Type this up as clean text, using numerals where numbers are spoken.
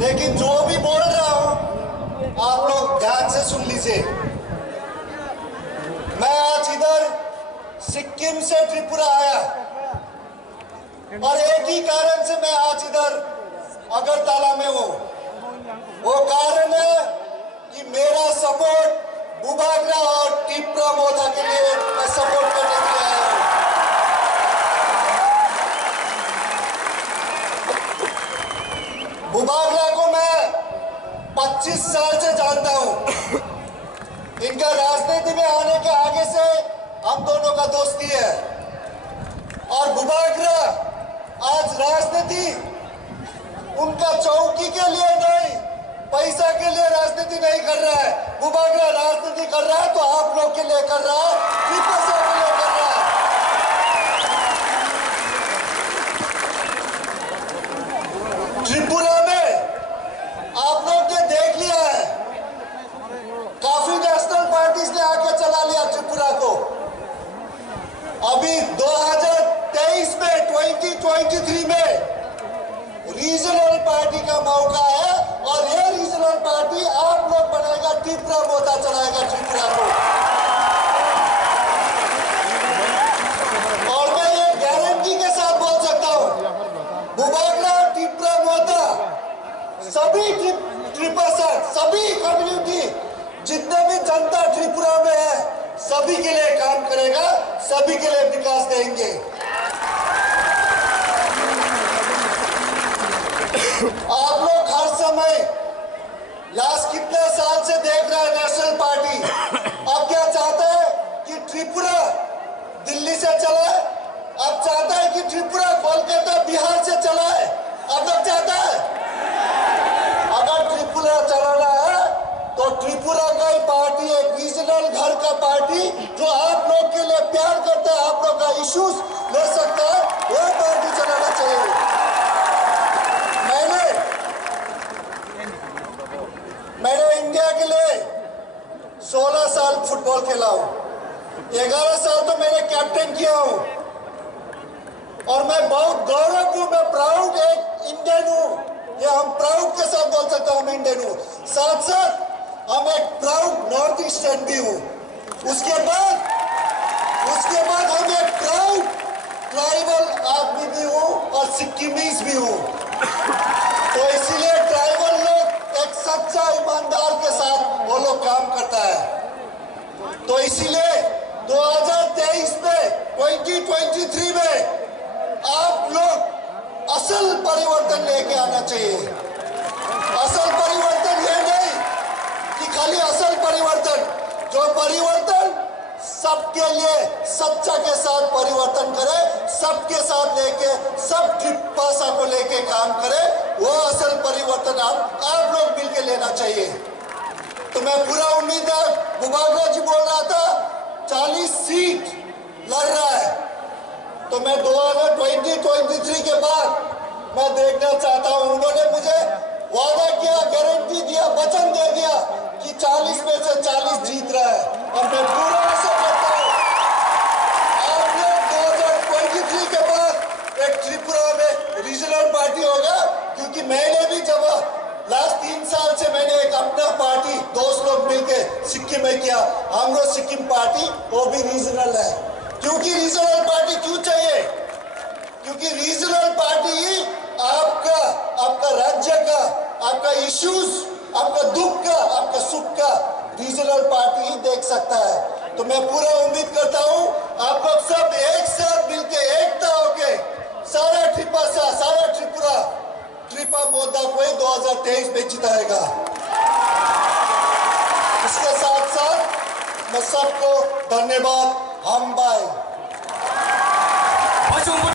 लेकिन जो भी बोल रहा हूं आप लोग ध्यान से सुन लीजिए। मैं आज इधर सिक्किम से त्रिपुरा आया और एक ही कारण से मैं आज इधर अगरतला में हूं। वो कारण है कि मेरा सपोर्ट बुबागरा और टिप्रा मोदा के लिए मैं सपोर्ट करने के लिए आया हूं। बुबागरा को मैं 25 साल से जानता हूं। इनका राजनीति में आने के आगे से हम दोनों का दोस्ती है और बुबागरा आज राजनीति उनका चौकी के लिए नहीं, पैसा के लिए राजनीति नहीं कर रहा है। बुबागरा राजनीति कर रहा है तो आप लोग के लिए कर रहा है, विपक्ष के लिए कर रहा है। त्रिपुरा में आप लोग ने देख लिया है, काफी नेशनल पार्टीज ने आके चला लिया त्रिपुरा को। अभी 2023 में 2023 में रीजनल पार्टी का मौका है और ये रीजनल पार्टी आप लोग बनाएगा, टिप्रा मोदा चलाएगा त्रिपुरा को। और मैं ये गारंटी के साथ बोल सकता हूं, बुबागरा टिप्रा मोदा सभी ट्रिपसर, सभी कम्युनिटी, जितने भी जनता त्रिपुरा में है, सभी के लिए काम करेगा, सभी के लिए विकास देंगे। आप लोग हर समय लास्ट कितने साल से देख रहे हैं नेशनल पार्टी अब क्या चाहता है कि त्रिपुरा दिल्ली से चलाए, अब चाहता है कि त्रिपुरा कोलकाता बिहार से चलाए। अब तक चाहता है अगर त्रिपुरा चलाना है तो त्रिपुरा का ही पार्टी, एक रीजनल घर का पार्टी जो आप लोग के लिए प्यार करता है, आप लोग का इश्यूज ले सकता है, वो पार्टी चलाना चाहिए। मैंने इंडिया के लिए 16 साल फुटबॉल खेला हूं, 11 साल तो मैंने कैप्टन किया हूं और मैं बहुत गौरव हूं, मैं प्राउड एक इंडियन हूं। ये हम प्राउड के साथ बोल सकते हैं हम इंडियन हूं। साथ साथ हम एक प्राउड नॉर्थ ईस्टर्न भी हूं। उसके बाद हम एक प्राउड ट्राइबल आदमी भी हूं और सिक्किमीज भी हूं। तो इसीलिए ट्राइबल लोग एक सच्चा ईमानदार के साथ वो लोग काम करता है। तो इसीलिए 2023 में 2023 में आप लोग असल परिवर्तन लेके आना चाहिए। असल परिवर्तन ये नहीं कि खाली असल परिवर्तन, जो परिवर्तन सबके लिए सच्चा के साथ परिवर्तन करे, सबके साथ लेके, सब भाषा को लेके काम करे, वो असल परिवर्तन आप लोग मिलके लेना चाहिए। तो मैं पूरा उम्मीद है, बुबागरा जी बोल रहा था 40 सीट लड़ रहा है, तो मैं 2023 के बाद मैं देखना चाहता हूं। उन्होंने मुझे वादा किया, गारंटी दिया, वचन दे दिया कि 40 में से 40 जीत रहा है और मैं पूरा आशा करता हूं आप लोग 2023 के बाद एक त्रिपुरा में रीजनल पार्टी होगा। क्योंकि मैंने भी जब लास्ट 3 साल से मैंने एक अपना पार्टी दोस्त लोग मिलके सिक्किम में किया, हम लोग सिक्किम पार्टी, वो भी रीजनल है। क्योंकि रीजनल पार्टी क्यों चाहिए? क्योंकि रीजनल पार्टी ही आपका राज्य का, आपका इश्यूज, आपका दुख का, आपका सुख का रीजनल पार्टी ही देख सकता है। तो मैं पूरा उम्मीद करता हूं आप लोग सब एक साथ मिलके, एकता होके सारा त्रिपुरा मोदा को ही 2023 में जिताएगा। इसके साथ साथ मैं सबको धन्यवाद हम बाय।